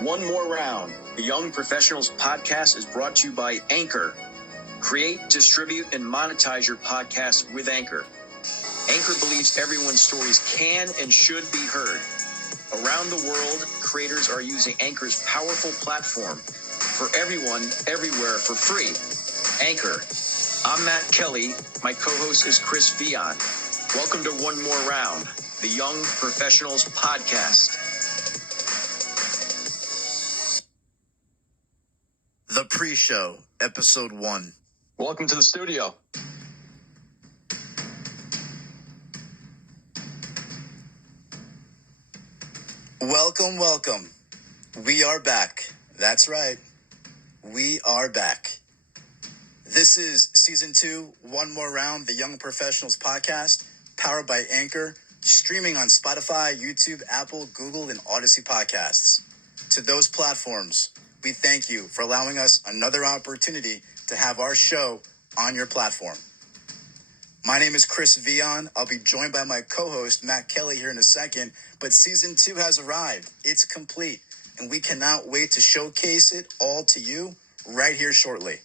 One more round. The Young Professionals podcast is brought to you by Anchor. Create, distribute, and monetize your podcast with Anchor. Anchor believes everyone's stories can and should be heard. Around the world, creators are using Anchor's powerful platform for everyone, everywhere, for free. Anchor. I'm Matt Kelly. My co-host is Chris Vion. Welcome to One More Round, the Young Professionals podcast. The PreShow, Episode 1. Welcome to the studio. Welcome. We are back. That's right. We are back. This is Season 2, One More Round, the Young Professionals podcast, powered by Anchor, streaming on Spotify, YouTube, Apple, Google, and Odyssey podcasts. To those platforms, we thank you for allowing us another opportunity to have our show on your platform. My name is Chris Vion. I'll be joined by my co-host, Matt Kelly, here in a second. But Season 2 has arrived. It's complete. And we cannot wait to showcase it all to you right here shortly.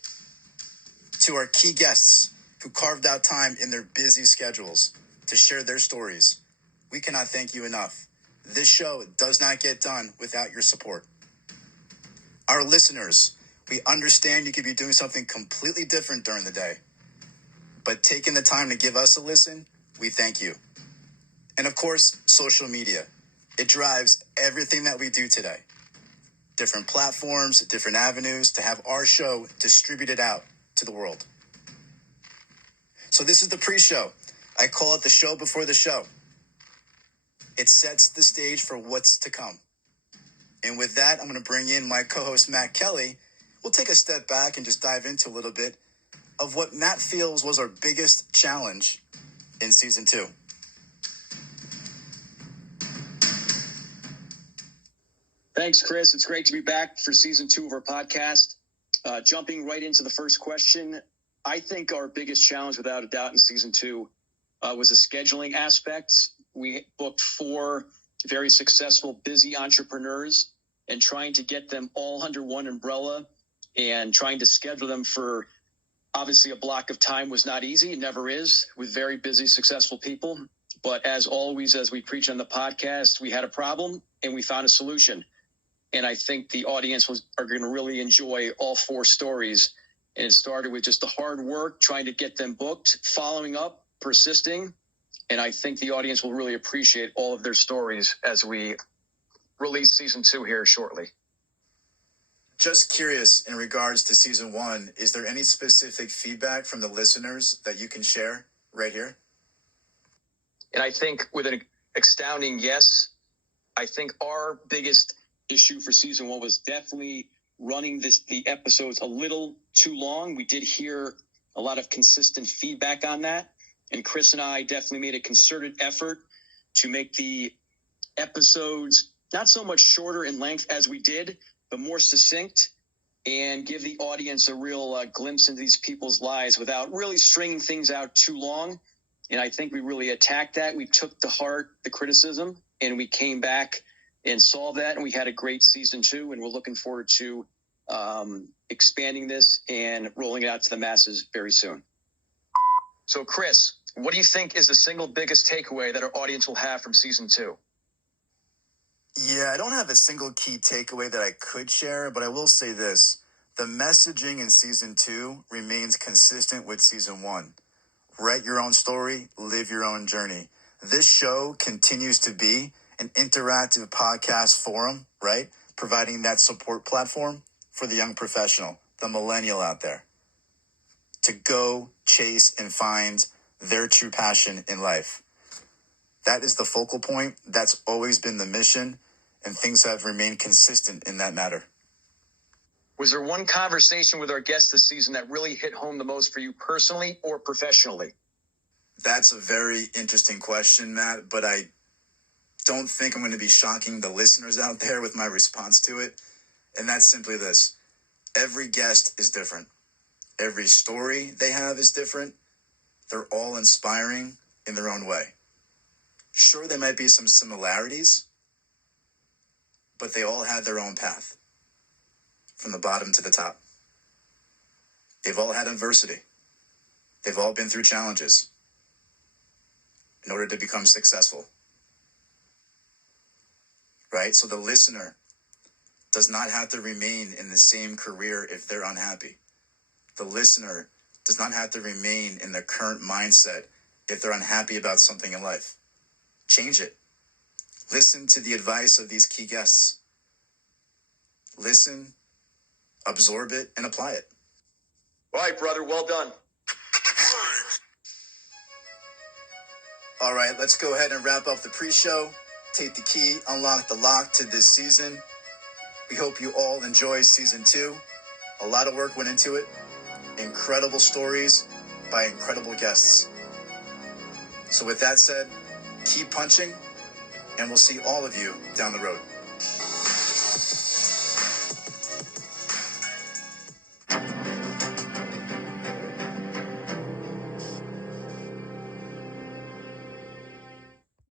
To our key guests who carved out time in their busy schedules to share their stories, we cannot thank you enough. This show does not get done without your support. Our listeners, we understand you could be doing something completely different during the day, but taking the time to give us a listen, we thank you. And of course, social media. It drives everything that we do today. Different platforms, different avenues to have our show distributed out to the world. So this is the pre-show. I call it the show before the show. It sets the stage for what's to come. And with that, I'm going to bring in my co-host, Matt Kelly. We'll take a step back and just dive into a little bit of what Matt feels was our biggest challenge in Season 2. Thanks, Chris. It's great to be back for Season 2 of our podcast. Jumping right into the first question, I think our biggest challenge, without a doubt, in Season 2 was the scheduling aspect. We booked 4 very successful, busy entrepreneurs, and trying to get them all under one umbrella and trying to schedule them for obviously a block of time was not easy. It never is with very busy, successful people. But as always, as we preach on the podcast, we had a problem and we found a solution. And I think the audience are going to really enjoy all 4 stories. And it started with just the hard work, trying to get them booked, following up, persisting. And I think the audience will really appreciate all of their stories as we release Season 2 here shortly. Just curious, in regards to Season 1, is there any specific feedback from the listeners that you can share right here? And I think with an astounding yes, I think our biggest issue for Season 1 was definitely running the episodes a little too long. We did hear a lot of consistent feedback on that. And Chris and I definitely made a concerted effort to make the episodes not so much shorter in length as we did, but more succinct and give the audience a real glimpse into these people's lives without really stringing things out too long. And I think we really attacked that. We took to heart the criticism and we came back and saw that. And we had a great Season 2, and we're looking forward to expanding this and rolling it out to the masses very soon. So, Chris, what do you think is the single biggest takeaway that our audience will have from Season 2? Yeah, I don't have a single key takeaway that I could share, but I will say this. The messaging in Season 2 remains consistent with Season 1. Write your own story, live your own journey. This show continues to be an interactive podcast forum, right? Providing that support platform for the young professional, the millennial out there, to go chase and find their true passion in life. That is the focal point. That's always been the mission, and things have remained consistent in that matter. Was there one conversation with our guests this season that really hit home the most for you personally or professionally? That's a very interesting question, Matt, but I don't think I'm going to be shocking the listeners out there with my response to it. And that's simply this. Every guest is different. Every story they have is different. They're all inspiring in their own way. Sure, there might be some similarities, but they all had their own path, from the bottom to the top. They've all had adversity. They've all been through challenges in order to become successful, right? So the listener does not have to remain in the same career if they're unhappy. The listener does not have to remain in the current mindset if they're unhappy about something in life. Change it. Listen to the advice of these key guests. Listen, absorb it, and apply it. All right, brother. Well done. All right, let's go ahead and wrap up the pre-show. Take the key, unlock the lock to this season. We hope you all enjoy season 2. A lot of work went into it. Incredible stories by incredible guests. So with that said, keep punching, and we'll see all of you down the road.